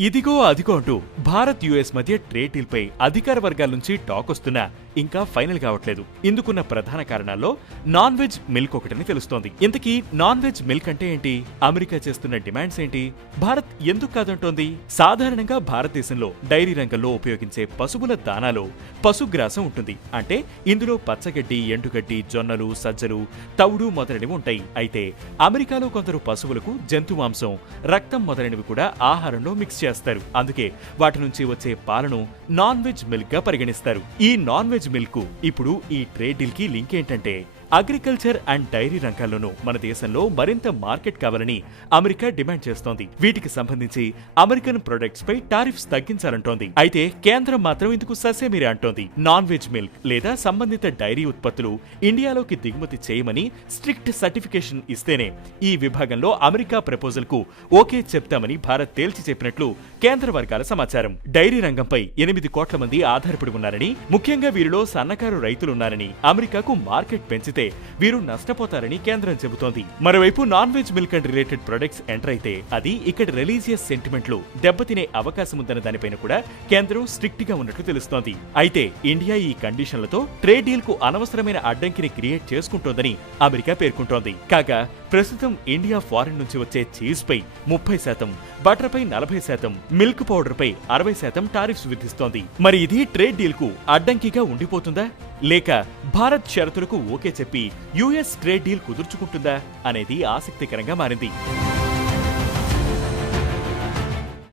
ఇదిగో అదిగో అంటూ భారత్ యుఎస్ మధ్య ట్రేడ్ డీల్ పై అధికార వర్గాల నుంచి టాక్ వస్తున్నా ఇంకా ఫైనల్ కావట్లేదు. ఇందుకున్న ప్రధాన కారణాల్లో నాన్ వెజ్ మిల్క్ ఒకటని తెలుస్తోంది. ఇంతకీ నాన్ వెజ్ మిల్క్ అంటే ఏంటి? అమెరికా చేస్తున్న డిమాండ్స్ ఏంటి? భారత్ ఎందుకు కాదంటోంది? సాధారణంగా భారతదేశంలో డైరీ రంగంలో ఉపయోగించే పశువుల దానాలో పశుగ్రాసం ఉంటుంది. అంటే ఇందులో పచ్చగడ్డి ఎండుగడ్డి జొన్నలు సజ్జలు తవుడు మొదలైనవి ఉంటాయి. అయితే అమెరికాలో కొందరు పశువులకు జంతు మాంసం రక్తం మొదలైనవి కూడా ఆహారంలో మిక్స్ చేస్తారు. అందుకే వాటి నుంచి వచ్చే పాలను నాన్ వెజ్ మిల్క్గా పరిగణిస్తారు. ఈ నాన్ వెజ్ మిల్క్ ఇప్పుడు ఈ ట్రేడ్ డీల్కి లింక్ ఏంటంటే అగ్రికల్చర్ అండ్ డైరీ రంగాల్లోనూ మన దేశంలో మరింత మార్కెట్ కావాలని అమెరికా డిమాండ్ చేస్తోంది. వీటికి సంబంధించి అమెరికన్ ప్రొడక్ట్స్ పై టారిఫ్స్ తగ్గించాలంటోంది. అయితే కేంద్రం మాత్రం ఇందుకు ససేమిరి అంటోంది. నాన్ వెజ్ మిల్క్ లేదా సంబంధిత డైరీ ఉత్పత్తులు ఇండియాలోకి దిగుమతి చేయమని స్ట్రిక్ట్ సర్టిఫికేషన్ ఇస్తేనే ఈ విభాగంలో అమెరికా ప్రపోజల్కు ఓకే చెప్తామని భారత్ తేల్చి చెప్పినట్లు కేంద్ర వర్గాల సమాచారం. డైరీ రంగంపై ఎనిమిది కోట్ల మంది ఆధారపడి ఉన్నారని ముఖ్యంగా వీరిలో సన్నకారు రైతులున్నారని అమెరికాకు మార్కెట్ పెంచితే వీరు నష్టపోతారని కేంద్రం చెబుతోంది. మరోవైపు non veg milk and related products enter అయితే అది ఇక్కడ రిలీజియస్ సెంటిమెంట్లు దెబ్బతినే అవకాశం ఉందన్న దానిపైన కూడా కేంద్రం స్ట్రిక్ట్గా ఉన్నట్లు తెలుస్తోంది. అయితే ఇండియా ఈ కండిషన్లతో ట్రేడ్ డీల్కు అనవసరమైన అడ్డంకిని క్రియేట్ చేసుకుంటోందని అమెరికా పేర్కొంటోంది. కాగా ప్రస్తుతం ఇండియా ఫారిన్ నుంచి వచ్చే చీజ్ పై ముప్పై శాతం బటర్ పై నలభై శాతం మిల్క్ పౌడర్ పై అరవై శాతం టారిఫ్స్ విధిస్తోంది. మరి ఇది ట్రేడ్ డీల్కు అడ్డంకిగా ఉండిపోతుందా? లేక భారత్ షరతులకు ఓకే చెప్పి యుఎస్ ట్రేడ్ డీల్ కుదుర్చుకుంటుందా? అనేది ఆసక్తికరంగా మారింది.